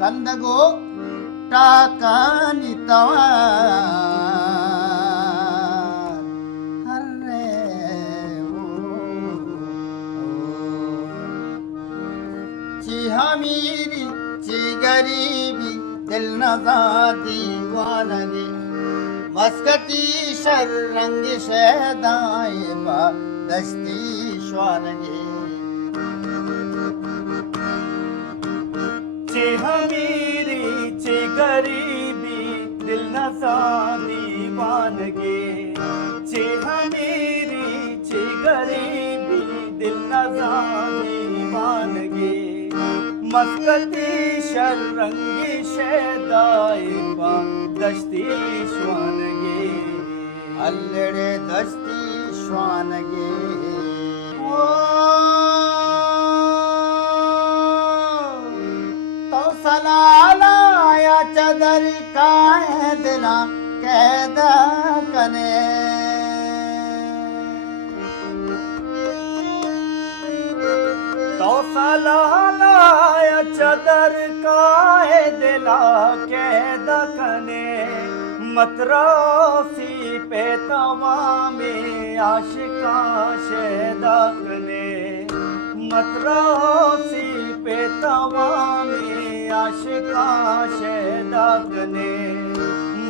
कंदगो टाकानी तवा hooray ची हमीरी ची गरीबी दिल नजा दीवानगी मस्कती शर्रंग शैदाए बा दस्ती श्वानगी चे हमीरी चे गरीबी दिल नसा दीवानगे चे हमीरी चे गरीबी दिल नसा दीवानगे मस्कती शर्रंगी शैदाए बा दस्ती श्वानगे अल्लड़े दस्ती श्वानगे तो सलाला या चदर काए दिला कैद कने तो सलाला या चदर काए दिला कैद कने मतरासी पे तमामे आशिका शैदा कने मतरासी पे तमामे आशिका शैदा कने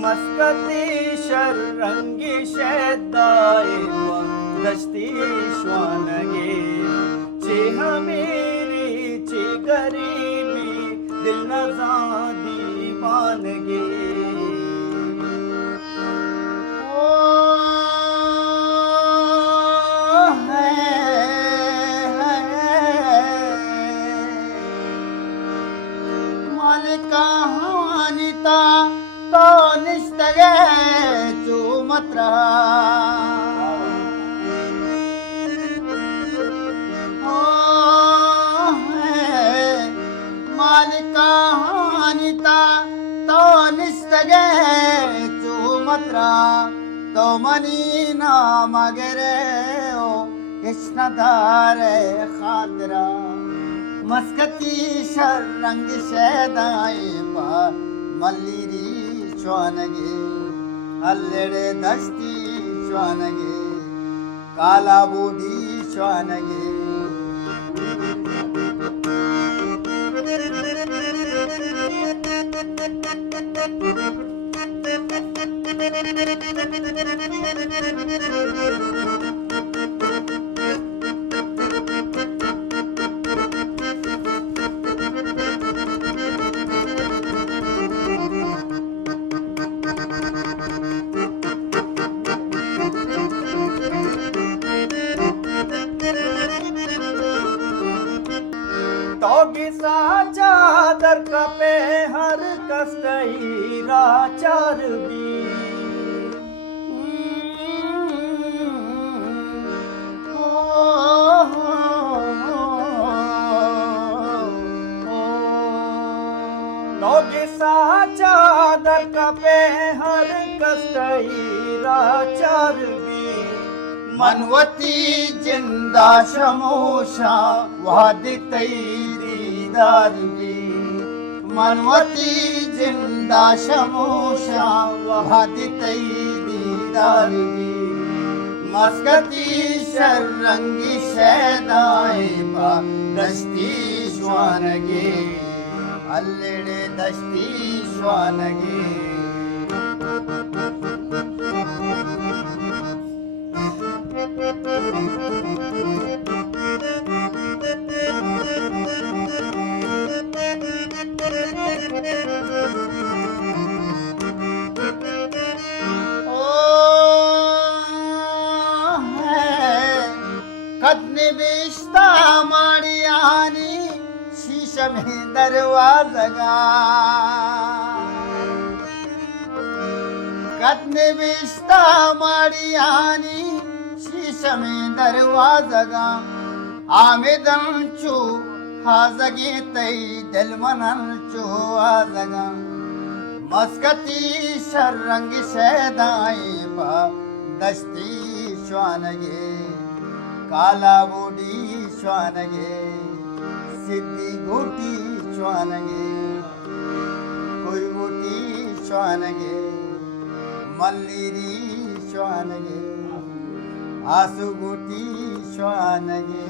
मस्कती शर्रंगी शैदाए दस्ती श्वानगे चे हमेरी चे गरीबी दिल नजा दीवानगे कहानीता तो निस्तगे चूमत्रा मालिक कहानीता तो निस्तगे चूमत्रा तो मनी ना मगरे ओ कृष्णधारे खातरा मस्कती शर्रंग शैदाए बा मल्लिरी श्वानगे अल्लड़े दस्ती श्वानगे काला बूढ़ी श्वानगे तो गिसा चादर कपे हर कस्तई राचार भी तो गिसा चादर कपे हर कस्तई राचार भी मनवती जिंदा शमोशा वादी दीदार भी मनवती जिंदा शमोशा वादी दीदार भी मस्कती शर्रंगी शैदाए बा दस्ती श्वानगे अल्लड़े दस्ती श्वानगे कदनिविष्टा माड़ियानी शीश में दरवाज़गा कदनिविष्टा माड़ियानी शीश में दरवाज़गा आमेदन चू हाज़गे तई दिल मनन चू आज़गा मस्कती शर्रंग शैदाए बा दस्ती श्वानगे काला बूढ़ी श्वानगे सिद्धि घोटी श्वानगे ಹುಯ್ಗುಟಿ ಶ್ವಾನಗೆ ಮಲ್ಲಿರಿ ಶ್ವಾನಗೆ ಆಸುಗುಟಿ ಶ್ವಾನಗೆ